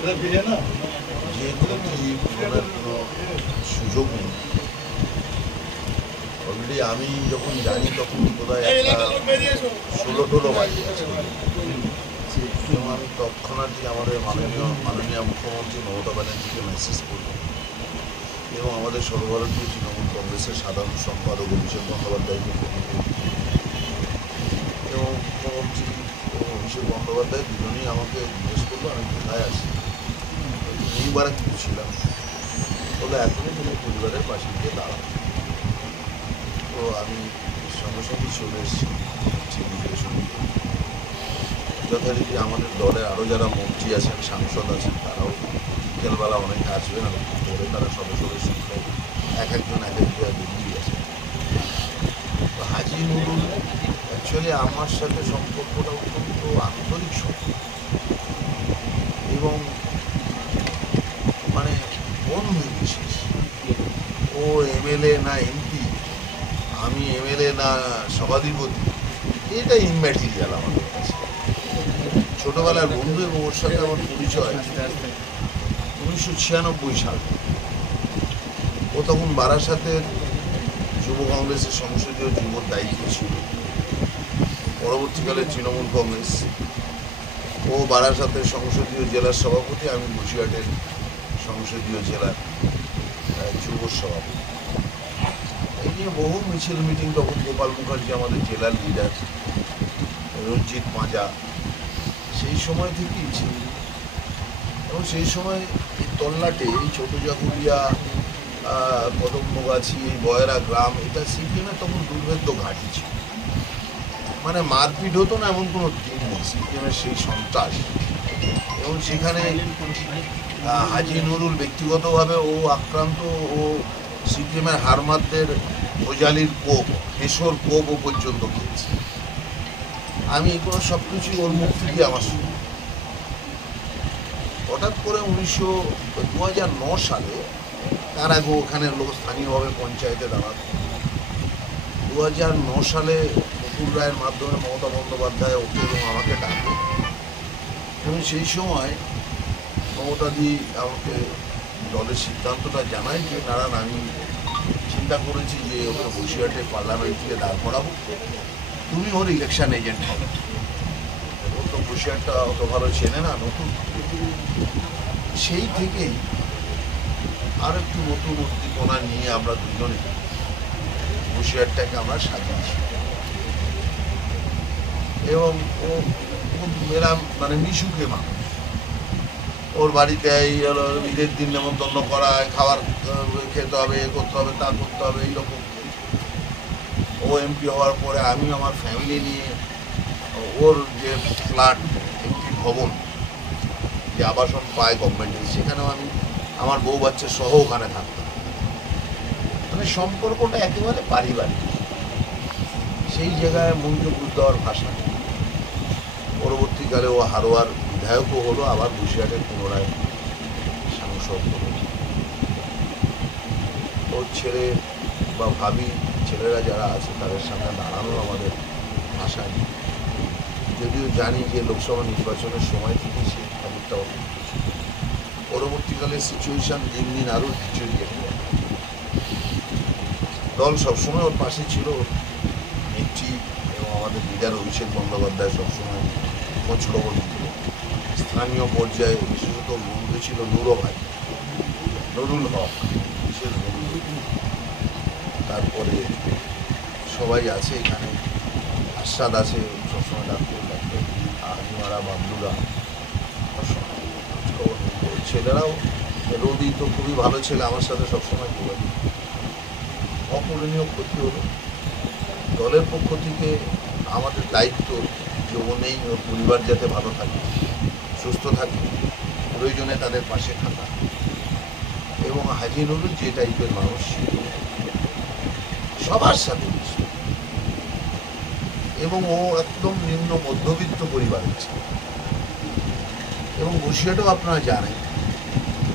যে ক্ষতি পূরণের কোনো সুযোগ নেই। অলরেডি আমি যখন জানি তখন বোধহয় 16-18 বাজে আছে এবং আমি তৎক্ষণাৎই আমাদের মাননীয় মুখ্যমন্ত্রী মমতা ব্যানার্জিকে মেসেজ করব এবং আমাদের সর্বভারতীয় তৃণমূল কংগ্রেসের সাধারণ সম্পাদক অভিষেক বন্দ্যোপাধ্যায়কে ফোন করি এবং মুখ্যমন্ত্রী এবং অভিষেক বন্দ্যোপাধ্যায় দুজনেই আমাকে জিজ্ঞেস করলো আমি কোথায় আছি। এইবার কিছু ছিলাম বলে এখনই তুমি পরিবারের পাশে গিয়ে দাঁড়াবো। তো আমি সঙ্গে সঙ্গে চলে এসেছি নির্দেশন। যথারীতি আমাদের দলে আরও যারা মন্ত্রী আছেন, সাংসদ আছেন, তারাও বিকেলবেলা অনেকে আসবেন এবং পরে তারা সদস্যদের সঙ্গে এক একজন এক এক জায়গায় বেরিয়ে গেছেন। তো হাজি নুরুল অ্যাকচুয়ালি আমার সাথে সম্পর্কটা অত্যন্ত আন্তরিক সম্পর্ক এবং মানে বন্ধু বিশেষ। ও এমএলএ না এমপি, আমি এমএলএ না সভাধিপতি, এটা ইম্যাটেরিয়াল আমাদের কাছে। ছোটবেলার বন্ধু এবং ওর সাথে আমার পরিচয় 1996 সালে। ও তখন বারাসাতের যুব কংগ্রেসের সংসদীয় যুবর দায়িত্ব ছিল। পরবর্তীকালে তৃণমূল কংগ্রেস, ও বারাসাতের সংসদীয় জেলার সভাপতি, আমি বসিরহাটের সংসদীয় জেলার যুব সভাপতি। এই নিয়ে বহু মিছিল মিটিং, তখন গোপাল মুখার্জি আমাদের জেলার লিডার, রঞ্জিত মাজা, সেই সময় থেকেই ছিল। এবং সেই সময় এই তল্লাটে এই ছোটো জাগুলিয়া, কদম্বগাছি, এই বয়রা গ্রাম, এটা সিপিএমের তখন দুর্ভেদ্য ঘাঁটি ছিল। মানে মারপিট হতো না এমন কোনো দিন নেই সিপিএমের সেই সন্ত্রাস। এবং সেখানে হাজি নুরুল ব্যক্তিগতভাবে ও আক্রান্ত, ও সিপিএমের হারমাদদের ভোজালির কোপ, হেসর কোপ ও পর্যন্ত খেয়েছে। আমি এগুলো সব কিছুই ওর মুখ থেকে আমার শুনি। হঠাৎ করে 2009 সালে, তার আগে ওখানে লোক স্থানীয়ভাবে পঞ্চায়েতে দাঁড়াত। 2009 সালে মুকুল রায়ের মাধ্যমে মমতা বন্দ্যোপাধ্যায় ওকে এবং আমাকে ডাকে এবং সেই সময় মমতাদি আমাকে দলের সিদ্ধান্তটা জানায় যে নারায়ণ, আমি চিন্তা করেছি যে ওকে বসিরহাটে পার্লামেন্ট থেকে দাঁড় করাবো, তুমি ওর ইলেকশন এজেন্ট হবে। ও তো বসিরহাটটা অত ভালো চেনে না, নতুন। সেই থেকেই আর একটু নতুন উদ্দীপনা নিয়ে আমরা দুজনে বসিরহাটটাকে আমরা সাজিয়েছি। এবং ও মেরা মানে মিশুকে মানুষ। ওর বাড়িতে এই হলো ঈদের দিন নেমন্তন্ন করায়, খাবার খেতে হবে, এ করতে হবে, তা করতে হবে, এইরকম। ও এমপি হওয়ার পরে আমি আমার ফ্যামিলি নিয়ে ওর যে ফ্ল্যাট, একটি ভবন, যে আবাসন পায় গভর্নমেন্টের, সেখানেও আমি আমার বউ বাচ্চা সহ ওখানে থাকতাম। মানে সম্পর্কটা একেবারে পারিবারিক। সেই জায়গায় মূল্যবোধ দেওয়ার ভাষা। পরবর্তীকালে ও হারোয়ার বিধায়কও হলো, আবার বসিরহাটের পুনরায় সাংসদ হলো। ওর ছেলে বা ভাবি, ছেলেরা যারা আছে তাদের সামনে দাঁড়ানো আমাদের ভাষা নেই। যদিও জানি যে লোকসভা নির্বাচনের সময় থেকে সে খানিকটা অসুস্থ ছিল। পরবর্তীকালে সিচুয়েশন দিন দিন আরও ডিটেরিয়েট হয়। দল সবসময় ওর পাশে ছিল। নেত্রী এবং আমাদের লিডার অভিষেক বন্দ্যোপাধ্যায় সবসময় খোঁজ খবর দিত। স্থানীয় পর্যায়ে বিশেষত বন্ধু ছিল নুরুল হক, বিশেষ বন্ধু। তারপরে সবাই আছে এখানে, আশাদ আছে সবসময়, ডাক্তার আজিমারা, বাবলুরা, খবর নিত। ছেলেরাও, রবি তো খুবই ভালো ছেলে, আমার সাথে সবসময় যোগাযোগ। অপূরণীয় ক্ষতি হলো। দলের পক্ষ থেকে আমাদের দায়িত্ব যে ও নেই, ওর পরিবার যাতে ভালো থাকে, সুস্থ থাকে, প্রয়োজনে তাদের পাশে থাকা। এবং হাজি নুরুল যে টাইপের মানুষ, সবার সাথে মিশে, এবং ও একদম নিম্ন মধ্যবিত্ত পরিবারের ছিল। এবং বসিরহাটও আপনারা জানেন,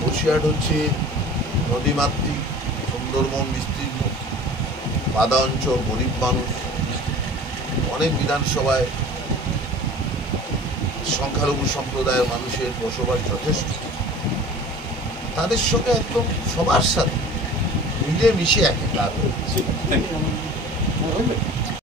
বসিরহাট হচ্ছে নদীমাতৃক, সুন্দরবন বিস্তীর্ণ, বাদা অঞ্চল, গরিব মানুষ। অনেক বিধানসভায় সংখ্যালঘু সম্প্রদায়ের মানুষের বসবাস যথেষ্ট, তাদের সঙ্গে একদম সবার সাথে মিলেমিশে একাকার হয়েছে।